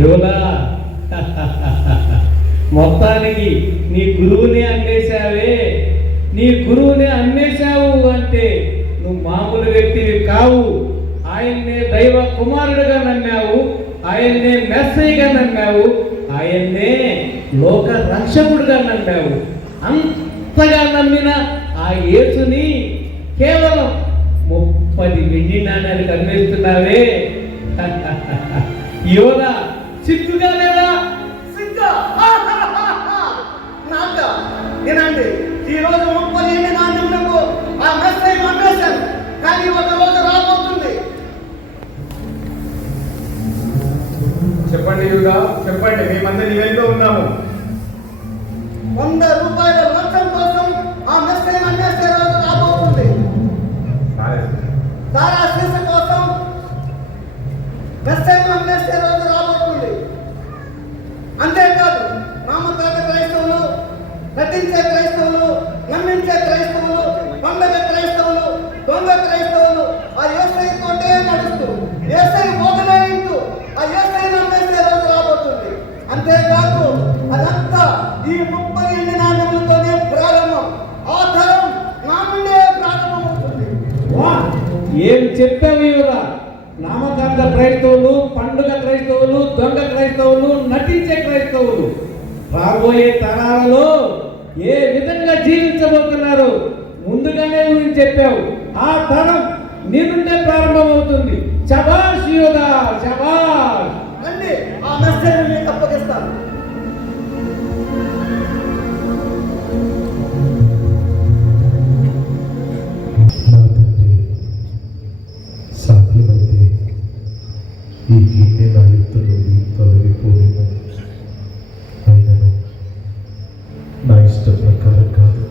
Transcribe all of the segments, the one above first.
యోనా మొత్తానికి నీ గురువుని అమ్మేశావే, నీ గురువుని అమ్మేశావు అంటే నువ్వు మామూలు వ్యక్తివి కావు. ఆయన్నే దైవ కుమారుడుగా నమ్మావు, ఆయన్నే మెస్సయ్యగా నమ్మావు, ఆయన్నే లోక రక్షకుడుగా నమ్మావు. అంతగా నమ్మిన ఆ యేసుని కేవలం 30 వెండి నాణ్యాలకు అమ్మేస్తున్నావే. యోనా సిగ్గుగా లేదా? నేనండి ఈరోజు 30 నాణ్యములకు ఆ మెస్సయ్యను అమ్మేశాను, కానీ ఒక రోజు రాబోతుంది. చెప్పండి యూదా, చెప్పండి, మేమందరం వెళ్తూ ఉన్నాము. 100 రూపాయల లంచం కోసం ఆ మెస్సయ్యను అమ్మేసే రోజు రాబోతుంది. సారా సీస కోసం మెస్సయ్యను అమ్మేసే రోజు రాబోతుంది. అంతేకాదు నామకార్థ క్రైస్తవులు, నటించే క్రైస్తవులు, నమ్మించే క్రైస్తవులు, పండగ క్రైస్తవులు, దొంగ క్రైస్తవులు ఆ యేసయ్య తోటే నడుస్తూ, యేసయ్య బోధనే ఇంటూ ఆ యేసయ్యను అమ్మేసే రోజు రాబోతుంది. అంతేకాదు అదంతా ఈ 30 నాణ్యములతోనే ప్రారంభం. ఆ తరం నా నుండే ప్రారంభమవుతుంది. ఏం చెప్పావు యోనా? నామకార్థ క్రైస్తవులు, పండుగ క్రైస్తవులు, దొంగ క్రైస్తవులు, నటించే క్రైస్తవులు రాబోయే తరాలలో ఏ విధంగా జీవించబోతున్నారు ముందుగానే నువ్వు చెప్పావు. ఆ తరం నీ నుండే ప్రారంభమవుతుంది. శభాష్ యోనా, శభాష్. రండి, ఆ మెస్సయ్యను మీకు అప్పగిస్తాను. నా తండ్రి, సాధ్యమైతే ఈ గిన్నె నా యుద్ధ నుండి తొలగిపోలేము. అయినను నా ఇష్ట ప్రకారం కాదు,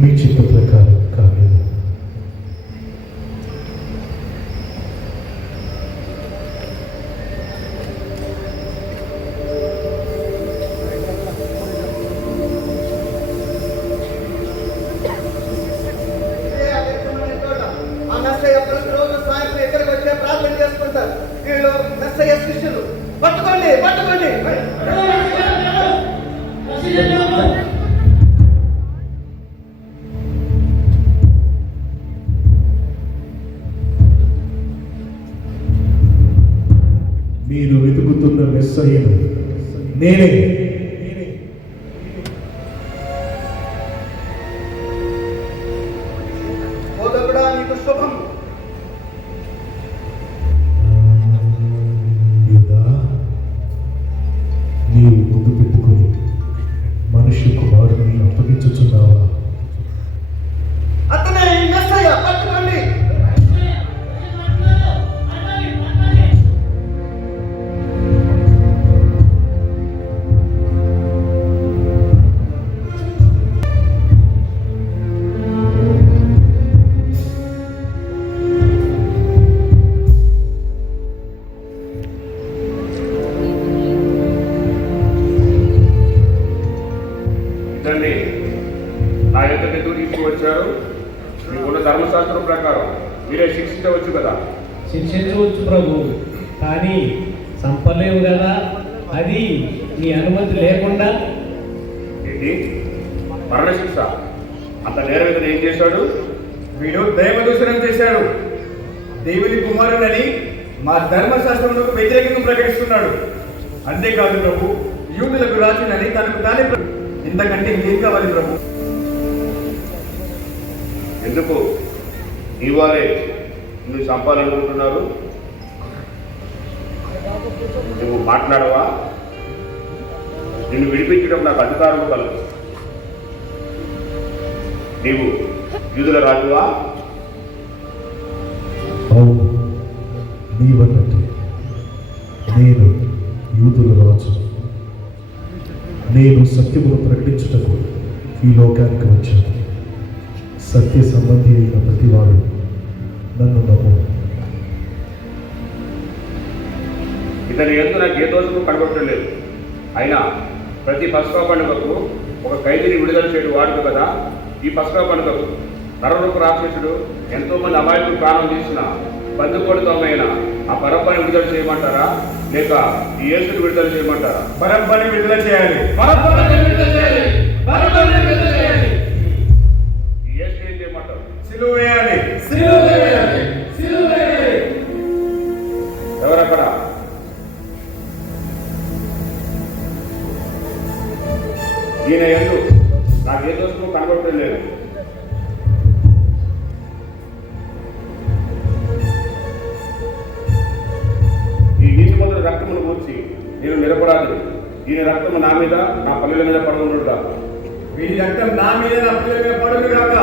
మీ చిత్త ప్రకారం కాలేము. ఆ మెస్సయ్య ప్రతిరోజు సాయంత్రం ఇక్కడికి వచ్చే ప్రార్థన చేసుకుంటారు. వీళ్ళు మెస్సయ్య శిష్యులు. పట్టుకోండి, పట్టుకోండి. మీరు వెతుకుతున్న మెస్సయ్యను నేనే. బోధకుడా, నీకు శుభం. యూదా, నీవు ముందు పెట్టుకుని మనుష్య కుమారుని అప్పగించుచున్నావా? అతనే ఈ మెస్సయ్య. పట్టుకోండి. ఇదండి నా యొక్క ఎందుకు తీసుకువచ్చారు? మీకున్న ధర్మశాస్త్రం ప్రకారం మీరే శిక్షించవచ్చు కదా. శిక్షించవచ్చు ప్రభు, కానీ చంపలేవు కదా. అది నీ అనుమతి లేకుండా. ఏంటి మరణశిక్ష? అంత నేరం ఇతను ఏం చేశాడు? వీడు దైవదూషణం చేశాడు. దేవుని కుమారుడని మా ధర్మశాస్త్రములకు వ్యతిరేకంగా ప్రకటిస్తున్నాడు. అంతేకాదు ప్రభు, యూదులకు రాజునని తనకు తానే ఇంతకంటే ఇంకేం కావాలి ప్రభు? ఎందుకు నీ వారే నువ్వు చంపాలనుకుంటున్నారు? నువ్వు మాట్లాడవా? నిన్ను విడిపించడం నాకు అధికారం కలదు. నీవు యూదుల రాజువా? అవును, నీవన్నట్టు నేను యూదుల రాజు. నేను సత్యమును ప్రకటించుటకు ఈ లోకానికి వచ్చాను. సత్య సంబంధి అయిన ప్రతివాడు నన్ను నమ్ము. ఇతని యందు నాకు ఏ దోషము కనబడలేదు. అయినా ప్రతి పస్కా పండుగకు ఒక ఖైదీని విడుదల చేయడం వాడుకు కదా. ఈ పస్కా పండుగకు నరరూప రాక్షసుడు ఎంతోమంది అమాయకులు ప్రాణం తీసిన బంధుకోడుతమైన ఆ పరబ్బాని విడుదల చేయమంటారా లేక ఈ యేసుని విడుదల చేయమంటారా? పరబ్బాని విడుదల చేయాలి. ఈ యేసుని ఏం చేయమంటారు? సిలువ వేయాలి. ఎవరక్కడ? ఈయన ఎందు నాకు ఏ దోషము కనబడటం లేదు. ఈ నీతి మొదలు రక్తమును కూర్చి నేను నిరపరాధుడు. ఈయన రక్తము నా మీద నా పల్లెల మీద పడకుండా వీరి రక్తం నా మీద నా పిల్లల మీద పడును గాక.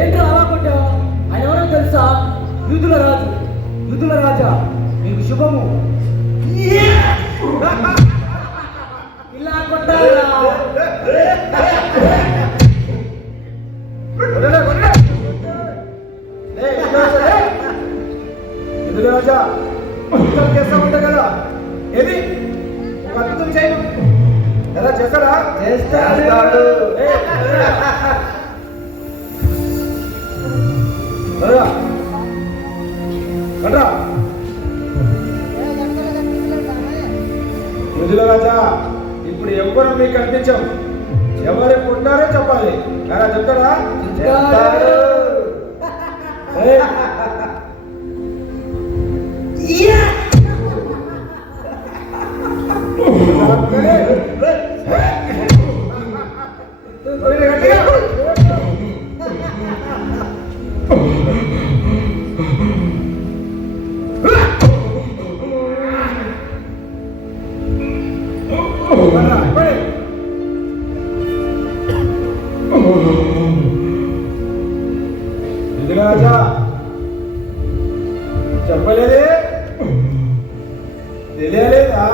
ఏంటో అలా కొట్టావు? ఆయన ఎవరో తెలుసా? యూదుల రాజు, యూదుల రాజా, మీకు శుభము. ఇలా కొట్టాలా? యూదుల రాజా అద్భుతం చేస్తా ఉంటా కదా, ఏది ఒక అద్భుతం చేయి. ఎలా చేస్తాడా? చేస్తాడు. యూదుల రాజా ఇప్పుడు ఎవ్వరు మీకు కనిపించం. ఎవరు కొట్టారో చెప్పాలి. ఎలా చెప్తాడా? రాజా చెప్పలేదే, తెలియలేదా?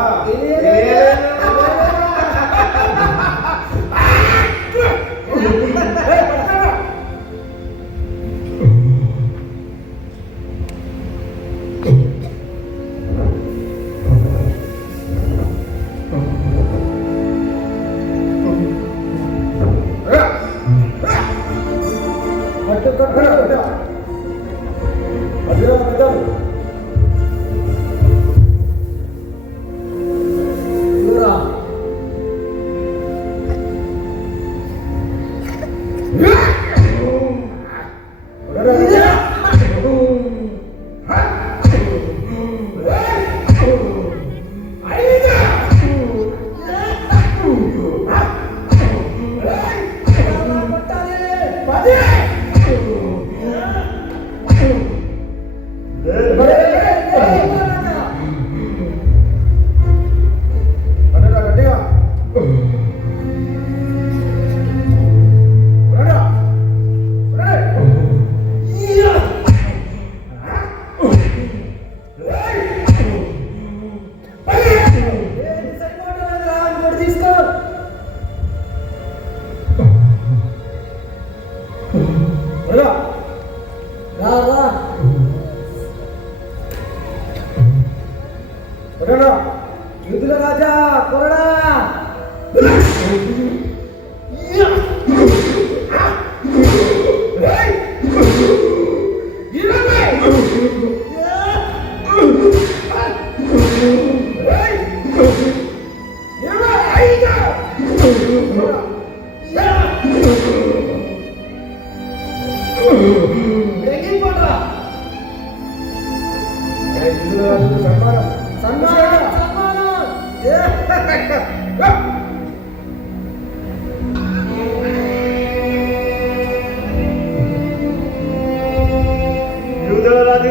యూదుల రాజా కొరడా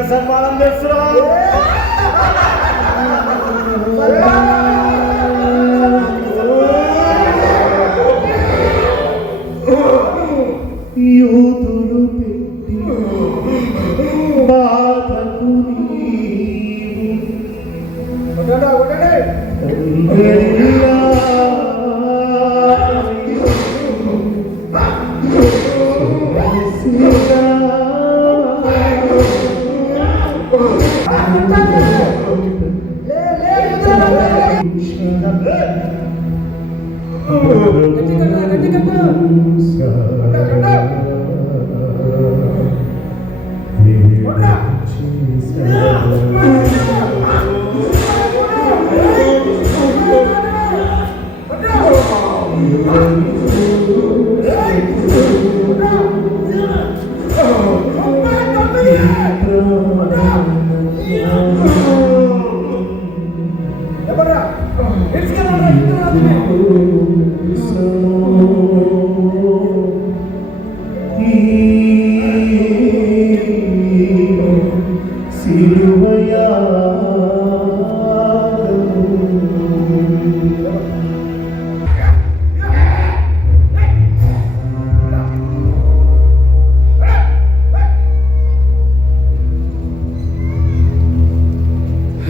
సన్మానం చేస్తున్నాం. కూతురు పెట్టి బాధకు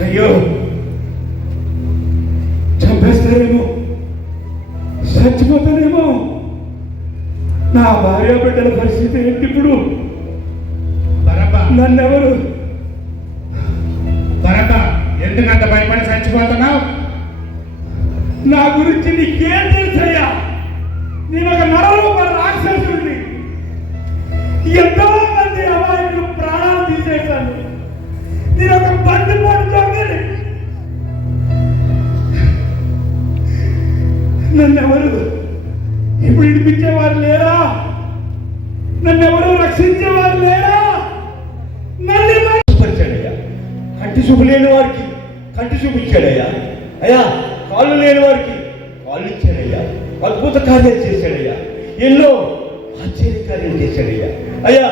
అయ్యో, చంపేస్తారేమో, చచ్చిపోతానేమో. నా భార్య బిడ్డల పరిస్థితి ఏంటి ఇప్పుడు? నన్నెవరు ఎందుకంత భయపడి చచ్చిపోతున్నావు? నా గురించి నీకేం తెలుసయ్యా? నేను ఒక నరరూప రాక్షసుడిని. ఎంతో మంది అమాయకులు ప్రాణాలు తీసేశాను. నేను ఒక బండి పడుతోంది. నన్నెవరు ఇప్పుడు విడిపించేవారు లేరా? నన్నెవరు రక్షించేవారు లేరా? నన్ను పరిచాడయ్యా. కంటి చూపు లేని వారికి కంటి చూపించాడయ్యా. అయ్యా, కాళ్ళు లేని వారికి కాళ్ళు ఇచ్చాడయ్యా. అద్భుత కార్యాలు చేశాడయ్యా. ఎన్నో ఆశ్చర్య కార్యాలు చేశాడయ్యా. అయ్యా,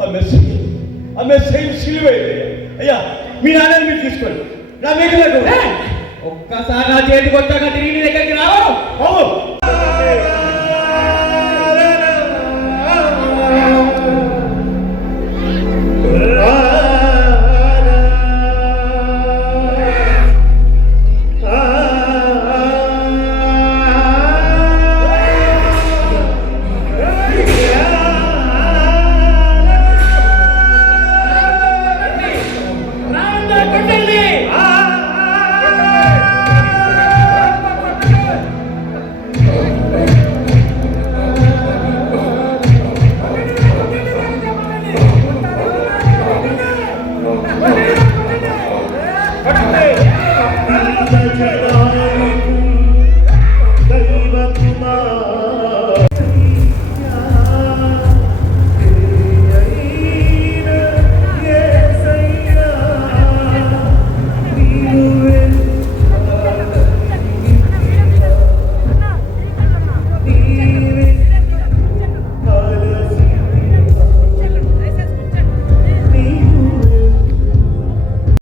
ఆ మెసేజ్ సిలువయ్యా. అయ్యా, మీ నాన్నని మీరు తీసుకోండి. నా మీకు ఒక్కసారి నా చేతికి వచ్చాక తిరిగి నీ దగ్గరికి రావు.